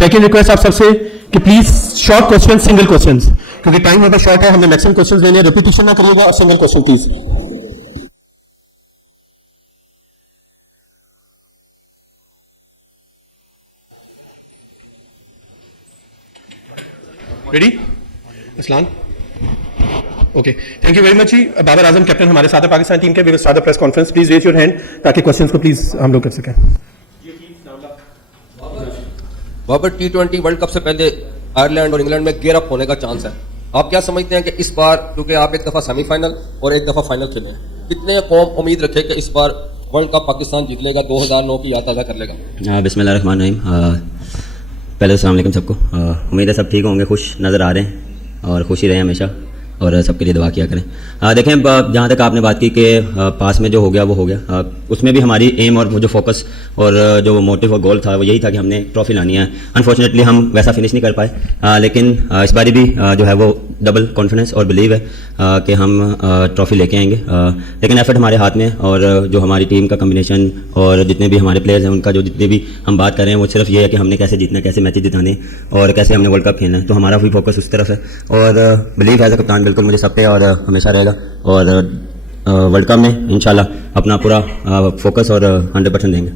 Second request आप सबसे कि please short question, single question, क्योंकि टाइम हमारा शॉर्ट है, हमें मैक्सिमम क्वेश्चन लेने, रिपीटिशन ना करिएगा और single question please. Ready? Aslan, okay, thank you very much जी। बाबर आजम कैप्टन हमारे साथ है पाकिस्तान टीम के। We will start the press conference, please raise your hand ताकि क्वेश्चंस को प्लीज हम लोग कर सकें। बाबर, T20 वर्ल्ड कप से पहले आयरलैंड और इंग्लैंड में गेयर अप होने का चांस है। आप क्या समझते हैं कि इस बार, क्योंकि आप एक दफ़ा सेमीफाइनल और एक दफ़ा फाइनल खेले हैं, कितने कौम उम्मीद रखे कि इस बार वर्ल्ड कप पाकिस्तान जीत लेगा, 2009 की याद ताज़ा कर लेगा? बिस्मिल्लाहिर्रहमानिर्रहीम। पहले अस्सलाम वालेकुम सबको। उम्मीद है सब ठीक होंगे, खुश नज़र आ रहे हैं और खुशी रहे हमेशा और सबके लिए दुआ किया करें। देखें, जहाँ तक आपने बात की कि पास में जो हो गया वो हो गया, उसमें भी हमारी एम और जो फोकस और जो मोटिव और गोल था वो यही था कि हमने ट्रॉफी लानी है। अनफॉर्चुनेटली हम वैसा फिनिश नहीं कर पाए, लेकिन इस बारी भी जो है वो डबल कॉन्फिडेंस और बिलीव है कि हम ट्रॉफी लेके आएंगे। लेकिन एफर्ट हमारे हाथ में, और जो हमारी टीम का कम्बिनेशन और जितने भी हमारे प्लेयर्स हैं उनका जो जितने भी हम बात कर रहे हैं वो सिर्फ ये है कि हमने कैसे जीतना है, कैसे मैचेस जिताने और कैसे हमने वर्ल्ड कप खेलना है। तो हमारा भी फोकस उस तरफ है और बिलीव एज अ कप्तान बिल्कुल मुझे सब पे और हमेशा रहेगा और वर्ल्ड कप में इंशाल्लाह अपना पूरा फोकस और 100% देंगे।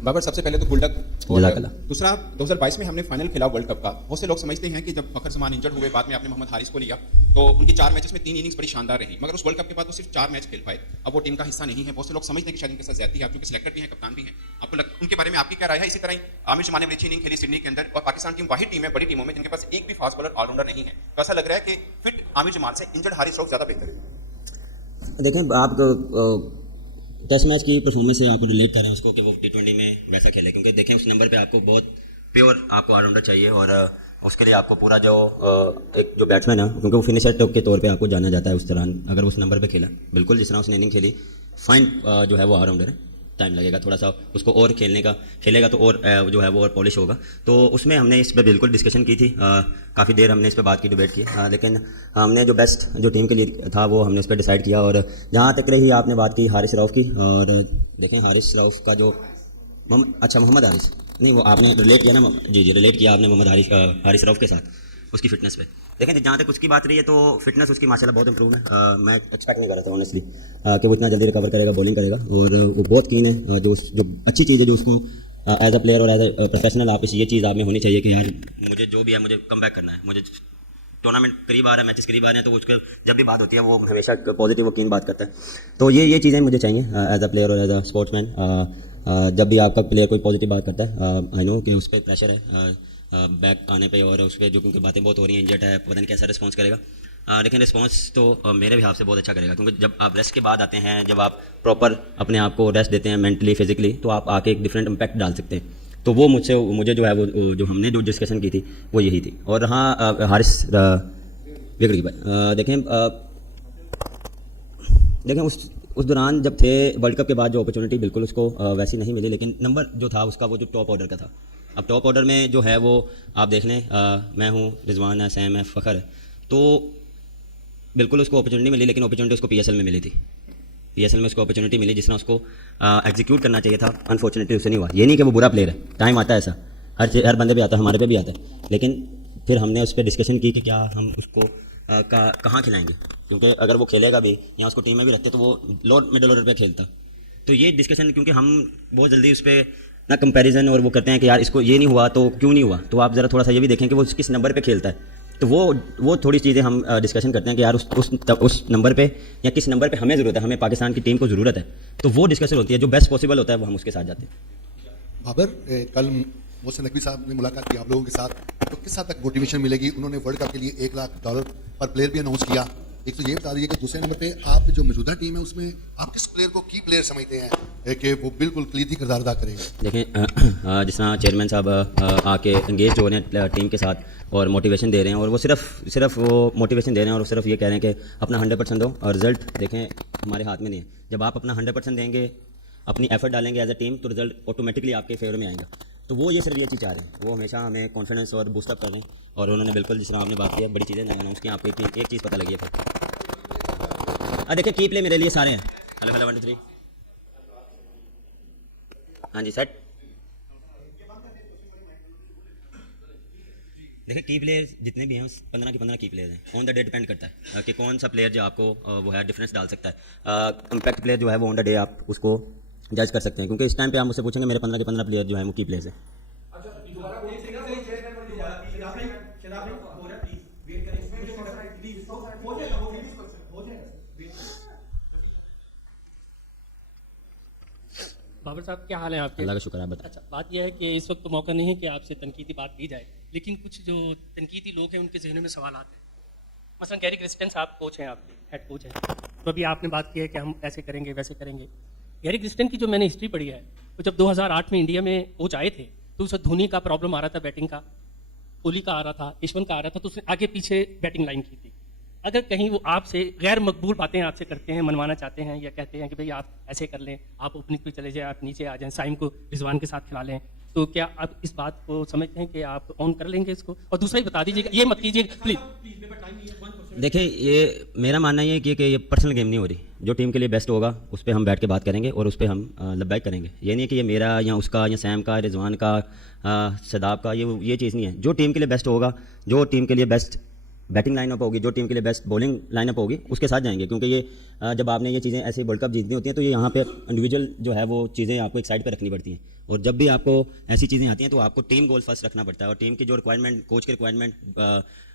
बाबर, सबसे पहले तो गुल्डक, जज़ाकल्लाह। दूसरा 2022 में हमने फाइनल खेला वर्ल्ड कप का। बहुत से लोग समझते हैं कि जब फखर जमान इंजर्ड हुए, बाद में आपने मोहम्मद हारिस को लिया, तो उनकी 4 मैचेस में 3 इनिंग्स बड़ी शानदार रही, मगर उस वर्ल्ड कप के बाद वो सिर्फ 4 मैच खेल पाए। अब वो टीम का हिस्सा नहीं है। बहुत से लोग समझते हैं कि शायद इनके साथ ज्यादती है, आप क्योंकि सिलेक्टर भी हैं, कप्तान भी हैं, आपको उनके बारे में आपकी क्या राय है? इसी तरह ही आमिर शमाने ने अच्छी इनिंग खेली सिडनी के अंदर, और पाकिस्तान टीम वाहिद टीम है बड़ी टीमों में जिनके पास एक भी फास्ट बॉलर ऑलराउंडर नहीं है। तो ऐसा लग रहा है कि फिट आमिर जमान से इंजर्ड हारिस रऊफ ज्यादा बेहतर है। देखें, आप टेस्ट मैच की परफॉर्मेंस से आप रिलेट करें उसको कि वो T20 में वैसा खेले, क्योंकि देखें उस नंबर पे आपको बहुत प्योर आपको ऑलराउंडर चाहिए और उसके लिए आपको पूरा जो एक जो बैट्समैन है, क्योंकि वो फिनिशर के तौर पे आपको जाना जाता है उस दौरान, अगर उस नंबर पे खेला बिल्कुल जिस तरह उसने इनिंग खेली, फाइन जो है वो ऑलराउंडर है। टाइम लगेगा थोड़ा सा उसको और खेलेगा तो और जो है वो और पॉलिश होगा। तो उसमें हमने इस पर बिल्कुल डिस्कशन की थी, काफ़ी देर हमने इस पर बात की, डिबेट की, लेकिन हमने जो बेस्ट जो टीम के लिए था वो हमने इस पर डिसाइड किया। और जहाँ तक रही आपने बात की हारिस रऊफ की, और देखें हारिस रऊफ का जो मोहम्मद हारिस नहीं, वो आपने रिलेट किया ना, जी रिलेट किया आपने मोहम्मद हारिस रऊफ के साथ उसकी फिटनेस पे। देखें जहाँ तक उसकी बात रही है तो फिटनेस उसकी माशाल्लाह बहुत इंप्रूव है। मैं एक्सपेक्ट नहीं कर रहा था ऑनेस्टली कि वो इतना जल्दी रिकवर करेगा, बॉलिंग करेगा, और वो बहुत कीन है। जो अच्छी चीज़ है जो उसको एज अ प्लेयर और एज अ प्रोफेशनल आप ये चीज़ आप में होनी चाहिए कि यार मुझे जो भी है मुझे कम बैक करना है, मुझे टूर्नामेंट करीब आ रहा है, मैचेस करीब आ रहे हैं, तो उसके जब भी बात होती है वो हमेशा पॉजिटिव और कीन बात करता है। तो ये चीज़ें मुझे चाहिए एज अ प्लेयर और एज अ स्पोर्ट्समैन। जब भी आपका प्लेयर कोई पॉजिटिव बात करता है, आई नो कि उस पर प्रेशर है बैक आने पे, और उस पर जो क्योंकि बातें बहुत हो रही हैं, इंजर्ड है, पता नहीं कैसा रिस्पॉन्स करेगा, लेकिन रिस्पॉन्स तो मेरे भी हाथ से बहुत अच्छा करेगा, क्योंकि जब आप रेस्ट के बाद आते हैं, जब आप प्रॉपर अपने आप को रेस्ट देते हैं मेंटली फिजिकली, तो आप आके एक डिफरेंट इम्पैक्ट डाल सकते हैं। तो वो मुझे जो है वो जो हमने जो डिस्कशन की थी वो यही थी। और हाँ, हारिस विकेट कीपर, देखें उस दौरान जब थे वर्ल्ड कप के बाद जो अपॉर्चुनिटी बिल्कुल उसको वैसी नहीं मिली, लेकिन नंबर जो था उसका वो जो टॉप ऑर्डर का था। अब टॉप ऑर्डर में जो है वो आप देख लें, मैं हूँ, रिजवान है, सैम है, फ़खर है, तो बिल्कुल उसको अपॉर्चुनिटी मिली, लेकिन अपॉर्चुनिटी उसको PSL में मिली थी। PSL में उसको अपॉर्चुनिटी मिली जिस तरह उसको एग्जीक्यूट करना चाहिए था, अनफॉर्चुनेटली उससे नहीं हुआ। ये नहीं कि वो बुरा प्लेयर है, टाइम आता है ऐसा, हर बंदे पे आता है, हमारे पे भी आता है, लेकिन फिर हमने उस पर डिस्कशन की कि क्या हम उसको कहाँ खिलाएंगे, क्योंकि अगर वो खेलेगा भी या उसको टीम में भी रखते तो वो लोअर मिडल ऑर्डर पे खेलता। तो ये डिस्कशन, क्योंकि हम बहुत जल्दी उस पर ना कंपैरिजन और वो करते हैं कि यार इसको ये नहीं हुआ तो क्यों नहीं हुआ, तो आप ज़रा थोड़ा सा ये भी देखें कि वो किस नंबर पे खेलता है। तो वो थोड़ी चीज़ें हम डिस्कशन करते हैं कि यार उस नंबर पे या किस नंबर पे हमें ज़रूरत है, हमें पाकिस्तान की टीम को ज़रूरत है, तो वो डिस्कशन होती है, जो बेस्ट पॉसिबल होता है वो हम उसके साथ जाते हैं। बाबर, कल मोहसिन नकवी साहब ने मुलाकात की आप लोगों के साथ, तो किस हद तक मोटिवेशन मिलेगी? उन्होंने वर्ल्ड कप के लिए $1 लाख पर प्लेयर भी अनाउंस किया। एक तो ये बता दीजिए कि दूसरे नंबर पे आप जो मौजूदा टीम है उसमें आप किस प्लेयर को की प्लेयर समझते हैं कि वो बिल्कुल कलीदी किरदार अदा करेगा? देखें, जिस तरह चेयरमैन साहब आके इंगेज हो रहे हैं टीम के साथ और मोटिवेशन दे रहे हैं, और वो सिर्फ वो मोटिवेशन दे रहे हैं और सिर्फ ये कह रहे हैं कि अपना 100% दो, और रिजल्ट देखें हमारे हाथ में नहीं है। जब आप अपना 100% देंगे, अपनी एफर्ट डालेंगे एज अ टीम, तो रिजल्ट ऑटोमेटिकली आपके फेवर में आएगा। तो वो ये सिर्फ ये चीज़ चाह रहे हैं, वो हमेशा हमें कॉन्फिडेंस और बूस्टअप कर रहे हैं, और उन्होंने बिल्कुल जिस तरह आपने बात की बड़ी चीज़ें अनाउंस की, आपको एक चीज़ पता लगी है फिर देखिए की प्ले मेरे लिए सारे हैं। हेलो 1 2 3, हाँ जी सेट। देखिए की प्लेयर जितने भी हैं उस 15 के 15 की प्लेयर हैं, ऑन द डे डिपेंड करता है कि कौन सा प्लेयर जो आपको वो है डिफरेंस डाल सकता है। इम्पैक्ट प्लेयर जो है वो ऑन द डे आप उसको जज कर सकते हैं, क्योंकि इस टाइम पे आप मुझसे पूछेंगे मेरे 15 के 15 प्लेयर जो है वो की प्लेयर्स हैं। बाबर साहब क्या हाल है आपके? अल्लाह का शुक्र है, आप बताएं। अच्छा, बात यह है कि इस वक्त तो मौका नहीं है कि आपसे तनकीदी बात की जाए, लेकिन कुछ जो तनकीदी लोग हैं उनके जहनों में सवाल आते हैं। मसलन गैरी क्रिस्टन साहब कोच हैं, आपके हेड कोच हैं, तो अभी आपने बात की है कि हम ऐसे करेंगे वैसे करेंगे। गैरी क्रिस्टन की जो मैंने हिस्ट्री पढ़ी है, तो जब 2008 में इंडिया में कोच आए थे तो उस वक्त धोनी का प्रॉब्लम आ रहा था बैटिंग का, कोहली का आ रहा था, यशवंत का आ रहा था, तो उसने आगे पीछे बैटिंग लाइन की थी। अगर कहीं वो आपसे गैर मकबूल बातें आपसे करते हैं, मनवाना चाहते हैं या कहते हैं कि भाई आप ऐसे कर लें, आप ओपनिंग पे चले जाएं, आप नीचे आ जाएं, साइम को रिजवान के साथ खिला लें, तो क्या आप इस बात को समझते हैं कि आप ऑन कर लेंगे इसको? और दूसरा ही बता दीजिएगा, ये मत कीजिएगा प्लीज। देखिए ये मेरा मानना ये है कि ये पर्सनल गेम नहीं हो रही। जो टीम के लिए बेस्ट होगा उस पर हम बैठ के बात करेंगे और उस पर हम लबैक करेंगे। ये नहीं है कि ये मेरा या उसका या सैम का, रिजवान का, सदाब का, ये चीज़ नहीं है। जो टीम के लिए बेस्ट होगा, जो टीम के लिए बेस्ट बैटिंग लाइनअप होगी, जो टीम के लिए बेस्ट बॉलिंग लाइनअप होगी, उसके साथ जाएंगे। क्योंकि ये जब आपने ये चीज़ें ऐसे वर्ल्ड कप जीतनी होती हैं तो ये यहाँ पे इंडिविजुअल जो है वो चीज़ें आपको एक साइड पर रखनी पड़ती हैं। और जब भी आपको ऐसी चीज़ें आती हैं तो आपको टीम गोल फर्स्ट रखना पड़ता है। और टीम की जो रिक्वायरमेंट, कोच की रिक्वायरमेंट,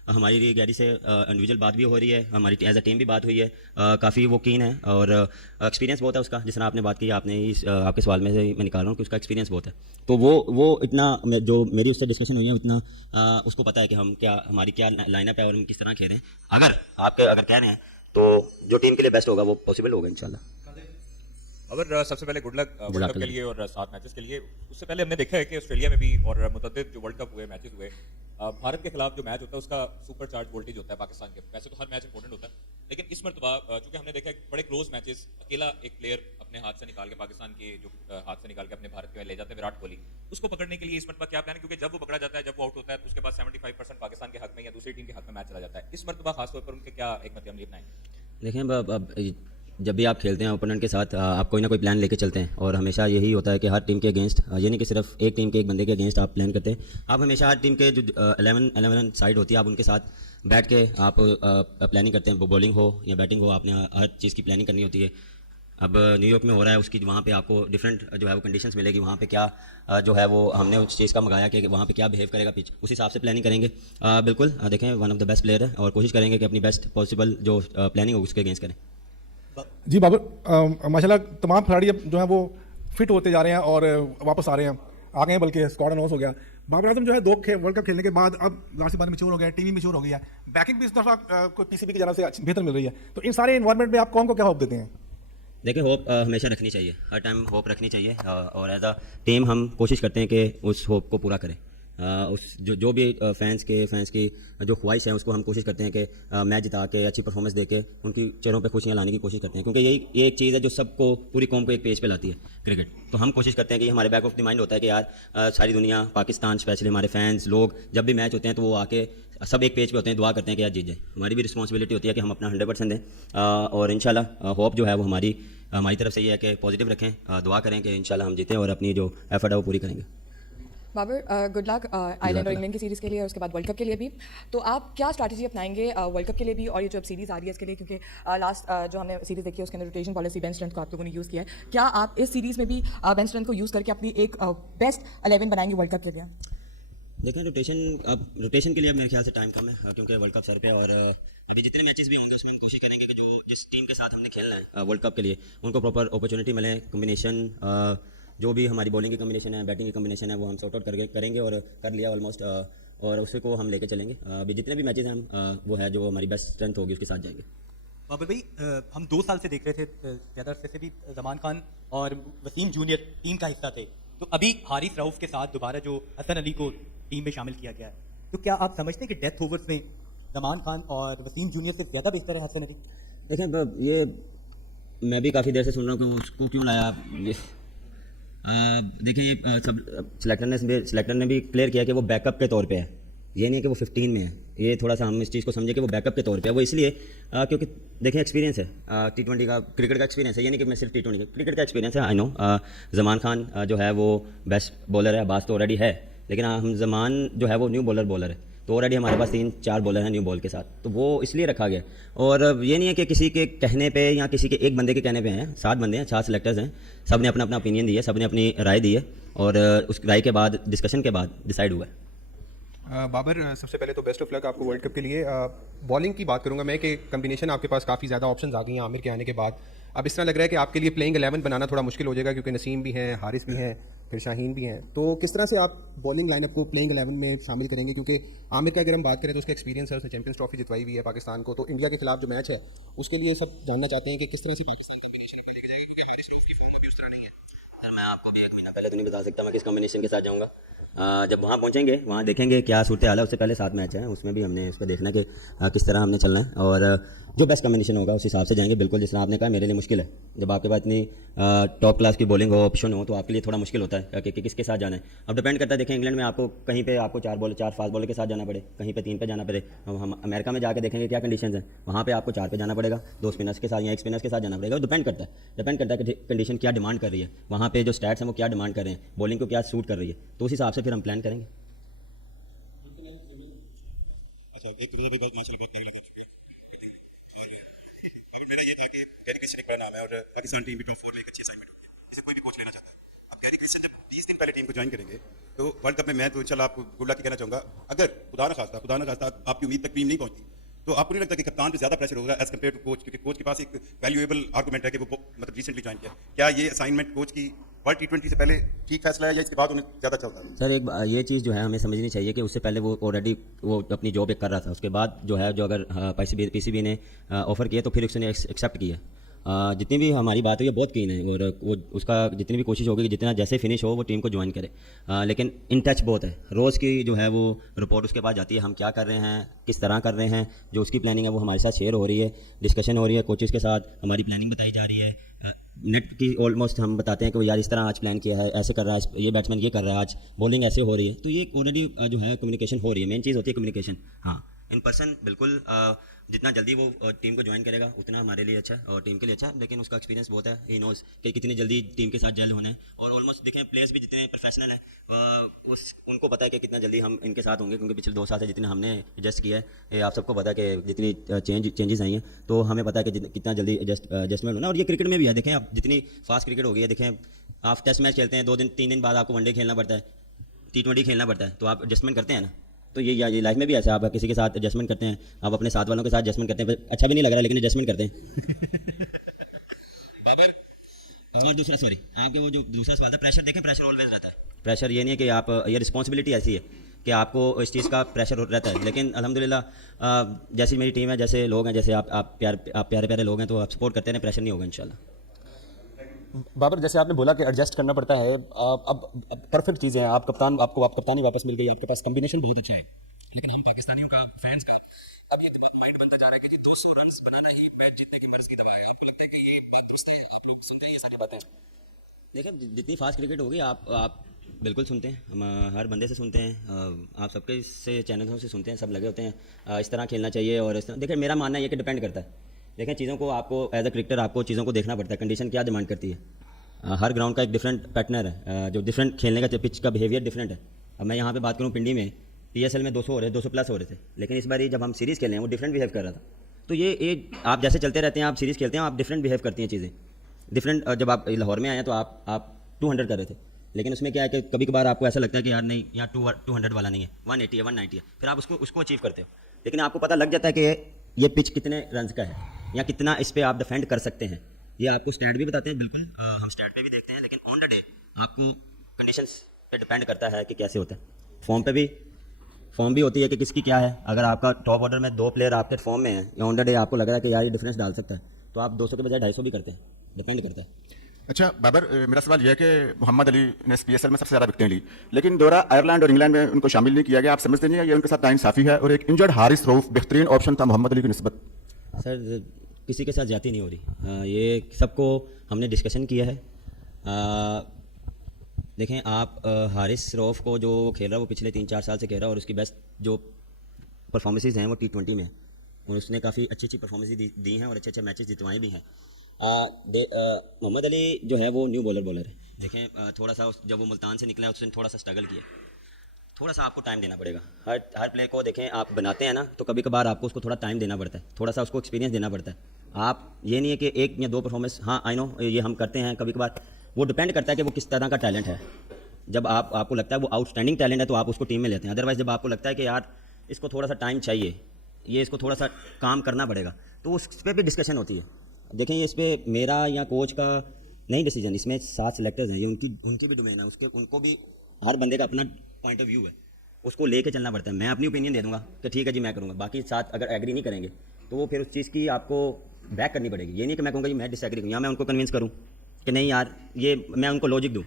हमारी गैरी से इंडिविजुअल बात भी हो रही है, हमारी एज अ टीम भी बात हुई है। काफ़ी वो कीन है और एक्सपीरियंस बहुत है उसका। जिस तरह आपने बात की, आपने इस आपके सवाल में से मैं निकाल रहा हूँ कि उसका एक्सपीरियंस बहुत है। तो वो इतना जो मेरी उससे डिस्कशन हुई है उतना उसको पता है कि हम क्या, हमारी क्या लाइनअप है और हम किस तरह खेल रहे हैं। अगर कह रहे हैं तो जो टीम के लिए बेस्ट होगा वो पॉसिबल होगा इंशाल्लाह। अगर सबसे पहले गुड लक वर्ल्ड कप के लिए और 7 मैचेस के लिए। उससे पहले हमने देखा है कि ऑस्ट्रेलिया में भी और मुतअद्दिद जो वर्ल्ड कप हुए मैचेस हुए, भारत के खिलाफ जो मैच होता है उसका सुपर चार्ज वोल्टेज होता है पाकिस्तान के। वैसे तो हर मैच इंपॉर्टेंट होता है, लेकिन इस मरतबा चूंकि हमने देखा है बड़े क्लोज मैचेस, अकेला एक प्लेयर अपने हाथ से निकाल के पाकिस्तान के जो हाथ से निकाल के अपने भारत के ले जाते हैं, विराट कोहली, उसको पकड़ने के लिए इस मरतबा क्या प्लान है? क्योंकि जब वो पकड़ा जाता है, जब वो आउट होता है तो उसके बाद 75% पाकिस्तान के हक में या दूसरी टीम के हक में मैच चला जाता है। इस मरतबा खासतौर पर उनके क्या एक मतलब अपनाएंगे? देखें अब जब भी आप खेलते हैं ओपोनेंट के साथ, आप कोई ना कोई प्लान लेके चलते हैं। और हमेशा यही होता है कि हर टीम के अगेंस्ट, ये नहीं कि सिर्फ एक टीम के एक बंदे के अगेंस्ट आप प्लान करते हैं। आप हमेशा हर टीम के जो 11 साइड होती है, आप उनके साथ बैठ के आप प्लानिंग करते हैं। बॉलिंग हो या बैटिंग हो, आपने हर चीज़ की प्लानिंग करनी होती है। अब न्यूयॉर्क में हो रहा है, उसकी वहाँ पे आपको डिफरेंट जो है वो कंडीशंस मिलेगी। वहाँ पे क्या जो है वो हमने उस चीज़ का मंगाया कि वहाँ पे क्या बिहेव करेगा पिच, उस हिसाब से प्लानिंग करेंगे। बिल्कुल देखें, one of the best player है और कोशिश करेंगे कि अपनी बेस्ट पॉसिबल जो प्लानिंग हो उसके अगेंस्ट करें। जी बाबर, माशाल्लाह तमाम खिलाड़ी अब जो है वो फिट होते जा रहे हैं और वापस आ रहे हैं, आ गए हैं, बल्कि स्क्वाड अनाउंस हो गया। बाबर आजम जो है 2 वर्ल्ड कप खेलने के बाद अब लास्ट बार मैच्योर हो गया, टीम भी मैच्योर हो गई है, बैकिंग भी इस दफा कोई पीसीबी की जानब से बेहतर मिल रही है। तो इन सारे इन्वायरमेंट में आप कौन को क्या होप देते हैं? देखिए होप हमेशा रखनी चाहिए, हर टाइम होप रखनी चाहिए। और एज अ टीम हम कोशिश करते हैं कि उस होप को पूरा करें। उस जो भी फैंस की जो ख्वाहिश है उसको हम कोशिश करते हैं कि मैच जिता के अच्छी परफॉर्मेंस दे के उनकी चेहरों पे खुशियां लाने की कोशिश करते हैं। क्योंकि ये एक चीज़ है जो सबको, पूरी कौम को एक पेज पे लाती है, क्रिकेट। तो हम कोशिश करते हैं कि हमारे बैक ऑफ द माइंड होता है कि यार सारी दुनिया, पाकिस्तान स्पेशली हमारे फैंस लोग जब भी मैच होते हैं तो वो आके सब एक पेज पे होते हैं, दुआ करते हैं कि यार जीत जाए। हमारी भी रिस्पॉन्सिबिलिटी होती है कि हम अपना 100% दें। और इंशाल्लाह होप जो है वो हमारी तरफ से ये है कि पॉजिटिव रखें, दुआ करें कि इंशाल्लाह हम जीतें और अपनी जो एफर्ट है वो पूरी करेंगे। बाबर, गुड लक आयरलैंड और इंग्लैंड की सीरीज़ के लिए और उसके बाद वर्ल्ड कप के लिए भी। तो आप क्या स्ट्रैटेजी अपनाएंगे वर्ल्ड कप के लिए भी और ये जो अब सीरीज़ आ रही है इसके लिए? क्योंकि लास्ट जो हमने सीरीज़ देखी है उसके अंदर रोटेशन पॉलिसी, बेंच स्ट्रेंथ को आप लोगों ने यूज़ किया है। क्या आप इस सीरीज़ में भी बेंच स्ट्रेंथ को यूज़ करके अपनी एक बेस्ट 11 बनाएंगे वर्ल्ड कप के लिए? देखें रोटेशन के लिए अब मेरे ख्याल से टाइम कम है, क्योंकि वर्ल्ड कप सर पे। और अभी जितने मैचेस भी होंगे उसमें हम कोशिश करेंगे कि जो जिस टीम के साथ हमने खेलना है वर्ल्ड कप के लिए उनको प्रॉपर अपॉर्चुनिटी मिले। कॉम्बिनेशन जो भी हमारी बॉलिंग की कॉम्बिनेशन है, बैटिंग की कॉम्बिनेशन है, वो हम सॉर्ट आउट करेंगे और कर लिया ऑलमोस्ट। और उसी को हम लेके चलेंगे। अभी जितने भी मैचेस हैं हम वो है जो हमारी बेस्ट स्ट्रेंथ होगी उसके साथ जाएंगे। बाबर भाई, हम 2 साल से देख रहे थे ज़्यादा अरसे से भी जमान खान और वसीम जूनियर टीम का हिस्सा थे। तो अभी हारिस रऊफ के साथ दोबारा जो हसन अली को टीम में शामिल किया गया है, तो क्या आप समझते हैं कि डेथ ओवर्स में जमान खान और वसीम जूनियर से ज़्यादा बेहतर है हसन अली? देखें ये मैं भी काफ़ी देर से सुन रहा हूँ कि उसको क्यों लाया। देखें ये सब सिलेक्टर ने भी क्लियर किया कि वो बैकअप के तौर पे है, ये नहीं है कि वो 15 में है। ये थोड़ा सा हम इस चीज़ को समझे कि वो बैकअप के तौर पे है। वो इसलिए क्योंकि देखें एक्सपीरियंस है, T20 का, क्रिकेट का एक्सपीरियंस है। ये नहीं कि मैं सिर्फ T20 का, क्रिकेट का एक्सपीरियंस है। आई नो जमान खान जो है वो बेस्ट बॉलर है, अब्बास तो ऑलरेडी है, लेकिन हम जमान जो है वो न्यू बॉलर है। तो ऑलरेडी हमारे पास 3-4 बॉलर हैं न्यू बॉल के साथ, तो वो इसलिए रखा गया। और ये नहीं है कि किसी के कहने पे या किसी के एक बंदे के कहने पे हैं, 7 बंदे हैं, 4 सिलेक्टर्स हैं, सब ने अपना अपना ओपिनियन दिया, सब ने अपनी राय दी है और उस राय के बाद डिस्कशन के बाद डिसाइड हुआ है। बाबर, सबसे पहले तो बेस्ट ऑफ लक आपको वर्ल्ड कप के लिए। बॉलिंग की बात करूंगा मैं कि कम्बिनेशन आपके पास काफ़ी ज़्यादा ऑप्शंस आ गई हैं आमिर के आने के बाद। अब इस तरह लग रहा है कि आपके लिए प्लेइंग 11 बनाना थोड़ा मुश्किल हो जाएगा, क्योंकि नसीम भी हैं, हारिस भी हैं, फिर शाहीन भी हैं। तो किस तरह से आप बॉलिंग लाइनअप को प्लेइंग 11 में शामिल करेंगे? क्योंकि आमिर का अगर हम बात करें तो उसका एक्सपीरियंस है, उसने चैंपियंस ट्रॉफी जितवाई हुई है पाकिस्तान को, तो इंडिया के खिलाफ जो मैच है उसके लिए सब जानना चाहते हैं कि किस तरह से पाकिस्तान कम्बिनेशन अपने लेके जाएगा, क्योंकि हारिस रऊफ की फॉर्म अभी उस तरह नहीं है। सर मैं आपको भी 1 महीना पहले तो नहीं बता सकता मैं किस कॉम्बिनेशन के साथ जाऊँगा। जब वहाँ पहुँचेंगे वहाँ देखेंगे क्या सूरत हाल है। उससे पहले 7 मैच हैं, उसमें भी हमने उस पर देखना कि किस तरह हमने चलना है और जो बेस्ट कॉम्बिनेशन होगा उस हिसाब से जाएंगे। बिल्कुल जिस तरह आपने कहा मेरे लिए मुश्किल है, जब आपके पास इतनी टॉप क्लास की बॉलिंग हो, ऑप्शन हो, तो आपके लिए थोड़ा मुश्किल होता है कि किसके साथ जाना है। अब डिपेंड करता है, देखें इंग्लैंड में आपको कहीं पे आपको 4 फास्ट बॉलर के साथ जाना पड़े, कहीं पे 3 पे जाना पड़े। अब हम अमेरिका में जाकर देखेंगे क्या कंडीशन है, वहाँ पे आपको 4 पे जाना पड़ेगा, 2 स्पिनर्स के साथ या 1 स्पिनर्स के साथ जाना पड़ेगा। डिपेंड करता है कि कंडीशन क्या डिमांड कर रही है, वहाँ पे जो स्टैट्स हैं वो क्या डिमांड कर रहे हैं, बॉलिंग को क्या सूट कर रही है, तो उस हिसाब से फिर हम प्लान करेंगे। कैरी क्रिस्टन एक बड़ा नाम है और पाकिस्तान टीम भी टॉप 4 में एक अच्छी असाइनमेंट होगी, जिसे कोई भी कोच लेना चाहता है। अब कैरी क्रिस्टन जब 20 दिन पहले टीम को ज्वाइन करेंगे तो वर्ल्ड कप में मैं तो इंशाल्लाह आपको गुड लक कहना चाहूँगा। अगर खुदा न खास्ता आपकी उम्मीद तक टीम नहीं पहुंचती तो आपको नहीं लगता कि कप्तान पे ज्यादा प्रेशर होगा एज कम्पेयर टू कोच, क्योंकि कोच के पास एक वैल्यूएबल आर्गूमेंट है कि वो मतलब रिसेंटली ज्वाइन किया। क्या ये असाइनमेंट कोच की वर्ल्ड T20 से पहले ठीक फैसला है या इसके बाद उन्हें ज़्यादा चलता है? सर एक ये चीज़ जो है हमें समझनी चाहिए कि उससे पहले वो ऑलरेडी वो अपनी जॉब एक कर रहा था, उसके बाद जो है जो अगर PCB ने ऑफ़र किया तो फिर उसने एक्सेप्ट किया। जितनी भी हमारी बात हुई है बहुत कीन है और वो उसका जितनी भी कोशिश होगी कि जितना जैसे फिनिश हो वो टीम को ज्वाइन करे। लेकिन इन टच बहुत है, रोज़ की जो है वो रिपोर्ट उसके पास जाती है, हम क्या कर रहे हैं, किस तरह कर रहे हैं, जो उसकी प्लानिंग है वो हमारे साथ शेयर हो रही है, डिस्कशन हो रही है कोचेज़ के साथ, हमारी प्लानिंग बताई जा रही है। नेट की ऑलमोस्ट हम बताते हैं कि वो यार इस तरह आज प्लान किया है, ऐसे कर रहा है, ये बैट्समैन ये कर रहा है, आज बॉलिंग ऐसे हो रही है, तो ये ऑलरेडी जो है कम्युनिकेशन हो रही है। मेन चीज़ होती है कम्युनिकेशन। हाँ, इन पर्सन बिल्कुल जितना जल्दी वो टीम को ज्वाइन करेगा उतना हमारे लिए अच्छा और टीम के लिए अच्छा। लेकिन उसका एक्सपीरियंस बहुत है, ही नोज़ कि कितनी जल्दी टीम के साथ जेल होना है और ऑलमोस्ट देखें प्लेयर्स भी जितने प्रोफेशनल हैं उनको पता है कि कितना जल्दी हम इनके साथ होंगे, क्योंकि पिछले 2 साल से जितने हमने एडजस्ट किया है, ये आप सबको पता है कि जितनी चेंजेस आई हैं, तो हमें पता है कि कितना जल्दी एडजस्टमेंट होना। और ये क्रिकेट में भी है, देखें आप जितनी फास्ट क्रिकेट हो गई है, देखें आप टेस्ट मैच खेलते हैं 2-3 दिन बाद आपको वनडे खेलना पड़ता है, T20 खेलना पड़ता है, तो आप एडजस्टमेंट करते हैं ना। तो ये लाइफ में भी ऐसा है, आप किसी के साथ एडजस्टमेंट करते हैं, आप अपने साथ वालों के साथ एडजस्टमेंट करते हैं, अच्छा भी नहीं लग रहा लेकिन एडजस्टमेंट करते हैं। बाबर और दूसरा सॉरी आपके वो जो दूसरा सवाल था, प्रेशर देखें, प्रेशर ऑलवेज रहता है। प्रेशर ये नहीं है कि आप ये रिस्पॉन्सिबिलिटी ऐसी है कि आपको इस चीज़ का प्रेशर रहता है, लेकिन अल्हम्दुलिल्लाह जैसी मेरी टीम है, जैसे लोग हैं, जैसे आप प्यारे लोग हैं, तो आप सपोर्ट करते हैं, प्रेशर नहीं होगा इंशाल्लाह। बाबर, जैसे आपने बोला कि एडजस्ट करना पड़ता है, अब परफेक्ट चीज़ें हैं, आप कप्तानी वापस मिल गई, आपके पास कम्बिनेशन बहुत अच्छा है, लेकिन हम पाकिस्तानियों का फैंस का अब ये माइंड बनता जा रहा है कि जी 200 रन बनाना एक मैच जीतने की मर्ज की दवा है। आपको लगता है कि ये बात दुरुस्त है? आप लोग सुनते हैं ये सारी बातें? देखिए जितनी फास्ट क्रिकेट होगी आप बिल्कुल सुनते हैं, हम हर बंदे से सुनते हैं, आप सबके से चैनलों से सुनते हैं, सब लगे होते हैं इस तरह खेलना चाहिए और इस तरह। देखिए मेरा मानना ये कि डिपेंड करता है, देखें चीज़ों को आपको एज अ क्रिकेटर आपको चीज़ों को देखना पड़ता है, कंडीशन क्या डिमांड करती है। हर ग्राउंड का एक डिफरेंट पैटर्न है, जो डिफरेंट खेलने का पिच का बिहेवियर डिफरेंट है। अब मैं यहाँ पे बात करूँ, पिंडी में PSL में 200 हो रहे, 200 प्लस हो रहे थे, लेकिन इस बार जब हम सीरीज़ खेले हैं वो डिफरेंट बिहेव कर रहा था। तो ये आप जैसे चलते रहते हैं, आप सीरीज़ खेलते हैं, आप डिफरेंट बिहेव करती हैं चीज़ें डिफरेंट। जब आप लाहौर में आए हैं तो आप 200 कर रहे थे, लेकिन उसमें क्या है कि कभी कभार आपको ऐसा लगता है कि यार नहीं यहाँ 200 वाला नहीं है, 180 है, 190 है, फिर आप उसको अचीव करते हो, लेकिन आपको पता लग जाता है कि ये पिच कितने रन का है या कितना इस पर आप डिफेंड कर सकते हैं। ये आपको स्टैट भी बताते हैं, बिल्कुल हम स्टैट पे भी देखते हैं, लेकिन ऑन द डे आपको कंडीशंस पे डिपेंड करता है कि कैसे होता है। फॉर्म भी होती है कि किसकी क्या है। अगर आपका टॉप ऑर्डर में 2 प्लेयर आपके फॉर्म में हैं या ऑन द डे आपको लग रहा है कि यार ये डिफरेंस डाल सकता है, तो आप 200 के बजाय 250 भी करते हैं, डिपेंड करता है। अच्छा बाबर, मेरा सवाल यह है कि मोहम्मद अली ने PSL में सबसे ज़्यादा विकेटें ली, लेकिन दौरा आयरलैंड और इंग्लैंड में उनको शामिल नहीं किया गया। आप समझते नहीं है ये उनके साथ नाइंसाफ़ी है? और एक इंजर्ड हारिस रऊफ बेहतरीन ऑप्शन था मोहम्मद अली की निस्बत। सर किसी के साथ ज़्यादती नहीं हो रही, ये सबको हमने डिस्कशन किया है। देखें आप हारिस रऊफ को जो खेल रहा है वो पिछले 3-4 साल से खेल रहा है और उसकी बेस्ट जो परफॉर्मेंसेज हैं वो T20 में है और उसने काफ़ी अच्छी परफॉर्मेंस दी हैं और अच्छे मैचेस जितवाए भी हैं। मोहम्मद अली जो है वो न्यू बॉलर है। देखें थोड़ा सा जब वो मुल्तान से निकला उसने थोड़ा सा स्ट्रगल किया, थोड़ा सा आपको टाइम देना पड़ेगा। हर प्लेयर को देखें, आप बनाते हैं ना, तो कभी कभार आपको उसको थोड़ा टाइम देना पड़ता है, थोड़ा सा उसको एक्सपीरियंस देना पड़ता है। आप ये नहीं है कि 1 या 2 परफॉर्मेंस, हाँ आई नो ये हम करते हैं कभी कभार, वो डिपेंड करता है कि वो किस तरह का टैलेंट है। जब आपको लगता है वो आउटस्टैंडिंग टैलेंट है तो आप उसको टीम में लेते हैं। अदरवाइज जब आपको लगता है कि यार इसको थोड़ा सा टाइम चाहिए, ये इसको थोड़ा सा काम करना पड़ेगा, तो उस पर भी डिस्कशन होती है। देखें ये इस पर मेरा या कोच का नहीं डिसीजन, इसमें 7 सेलेक्टर्स हैं, ये उनकी भी डोमेन है, उनको भी हर बंदे का अपना पॉइंट ऑफ व्यू है, उसको लेके चलना पड़ता है। मैं अपनी ओपिनियन दे दूंगा कि ठीक है जी मैं करूँगा, बाकी 7 अगर एग्री नहीं करेंगे तो वो फिर उस चीज़ की आपको बैक करनी पड़ेगी। ये नहीं कि मैं कहूँगा जी मैं डिसएग्री करूँ या मैं उनको कन्विंस करूँ कि नहीं यार ये, मैं उनको लॉजिक दूँ।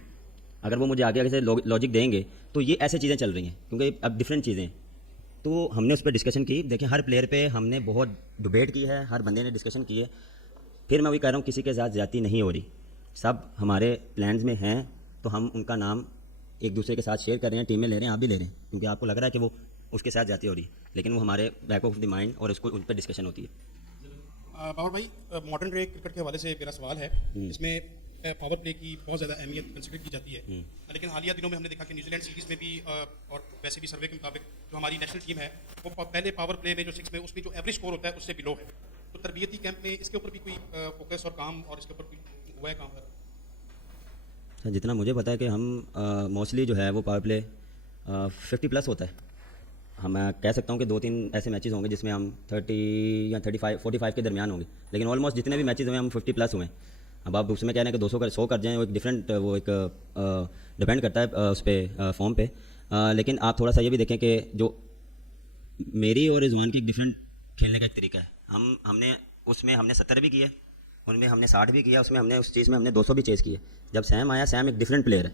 अगर वो मुझे आगे से लॉजिक देंगे तो ये ऐसे चीज़ें चल रही हैं, क्योंकि अब डिफरेंट चीज़ें हैं। तो हमने उस पर डिस्कशन की। देखिए हर प्लेयर पे हमने बहुत डिबेट की है, हर बंदे ने डिस्कशन की है। फिर मैं वही कह रहा हूँ, किसी के साथ ज़्यादती नहीं हो रही, सब हमारे प्लान्स में हैं, तो हम उनका नाम एक दूसरे के साथ शेयर कर रहे हैं, टीम में ले रहे हैं, आप भी ले रहे हैं, क्योंकि आपको लग रहा है कि वो उसके साथ ज़्यादती हो रही है, लेकिन वो हमारे बैक ऑफ द माइंड और उसको उन पर डिस्कशन होती है। बाबर भाई, मॉडर्न डे क्रिकेट के हवाले से मेरा सवाल है, इसमें पावर प्ले की बहुत ज़्यादा अहमियत कंसिडर की जाती है, लेकिन हालिया दिनों में हमने देखा कि न्यूजीलैंड सीरीज़ में भी और वैसे भी सर्वे के मुताबिक जो हमारी नेशनल टीम है वो पहले पावर प्ले में जो 6 में उसकी जो एवरेज स्कोर होता है उससे बिलो है। तो तरबियती कैंप में इसके ऊपर भी कोई फोकस और काम, और इसके ऊपर कोई हुआ है काम है? जितना मुझे पता है कि हम मोस्टली जो है वो पावर प्ले 50+ होता है। हम कह सकता हूँ कि 2-3 ऐसे मैचेस होंगे जिसमें हम 30 या 45 के दरमियान होंगे, लेकिन ऑलमोस्ट जितने भी मैचेस हुए हम 50+ हुए हैं। अब आप उसमें कह रहे हैं कि 200 100 कर जाएँ, वो एक डिफरेंट, वो एक डिपेंड करता है उस पर फॉर्म पे। लेकिन आप थोड़ा सा ये भी देखें कि जो मेरी और रिजवान की एक डिफरेंट खेलने का एक तरीका है। हमने 70 भी किया, उनमें हमने 60 भी किया, उसमें हमने उस चीज़ में हमने 200 भी चेज़ किया। जब सैम आया, सैम एक डिफरेंट प्लेयर है,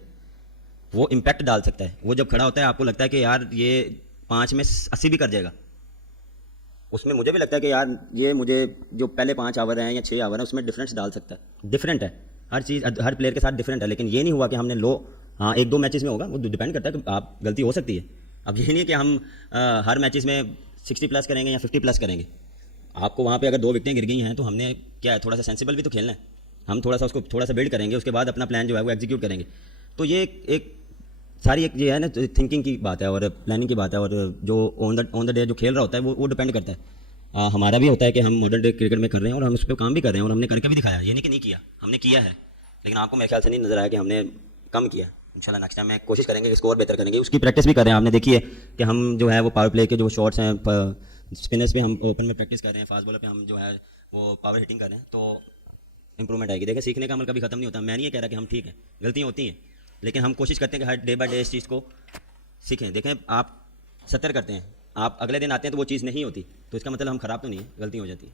वो इम्पैक्ट डाल सकता है। वो जब खड़ा होता है आपको लगता है कि यार ये 5 में 80 भी कर जाएगा। उसमें मुझे भी लगता है कि यार ये मुझे जो पहले 5 ओवर हैं या 6 ओवर हैं उसमें डिफरेंस डाल सकता है। डिफरेंट है हर चीज़, हर प्लेयर के साथ डिफरेंट है, लेकिन ये नहीं हुआ कि हमने हाँ 1-2 मैचेस में होगा, वो डिपेंड करता है कि आप गलती हो सकती है। अब ये नहीं है कि हम हर मैचेस में 60+ करेंगे या 50+ करेंगे। आपको वहाँ पे अगर 2 विकेटें गिर गई हैं तो हमने क्या है, थोड़ा सा सेंसिबल भी तो खेलना है। हम थोड़ा सा उसको थोड़ा सा बिल्ड करेंगे, उसके बाद अपना प्लान जो है वो एग्जीक्यूट करेंगे। तो ये एक सारी एक ये है ना थिंकिंग की बात है और प्लानिंग की बात है, और जो ऑन द डे जो खेल रहा होता है वो डिपेंड करता है। हमारा भी होता है कि हम मॉडर्न डे क्रिकेट में कर रहे हैं और हम उस पर काम भी कर रहे हैं और हमने करके भी दिखाया। ये नहीं कि नहीं किया, हमने किया है, लेकिन आपको मेरे ख्याल से नहीं नजर आया कि हमने कम किया। इंशाल्लाह नेक्स्ट टाइम में कोशिश करेंगे कि स्कोर बेहतर करेंगे, उसकी प्रैक्टिस भी कर रहे हैं। आपने देखी है कि हम जो है वो पावर प्ले के जो शॉट्स हैं, स्पिनर्स पे हम ओपन में प्रैक्टिस कर रहे हैं, फास्ट बॉलर पे हम जो है वो पावर हिटिंग कर रहे हैं, तो इंप्रूवमेंट आएगी। देखिए सीखने का अमल कभी खत्म नहीं होता। मैं नहीं ये कह रहा कि हम ठीक हैं, गलतियाँ होती हैं, लेकिन हम कोशिश करते हैं कि हर डे बाय डे इस चीज़ को सीखें। देखें आप 70 करते हैं, आप अगले दिन आते हैं तो वो चीज़ नहीं होती, तो इसका मतलब हम ख़राब तो नहीं है, गलती हो जाती है।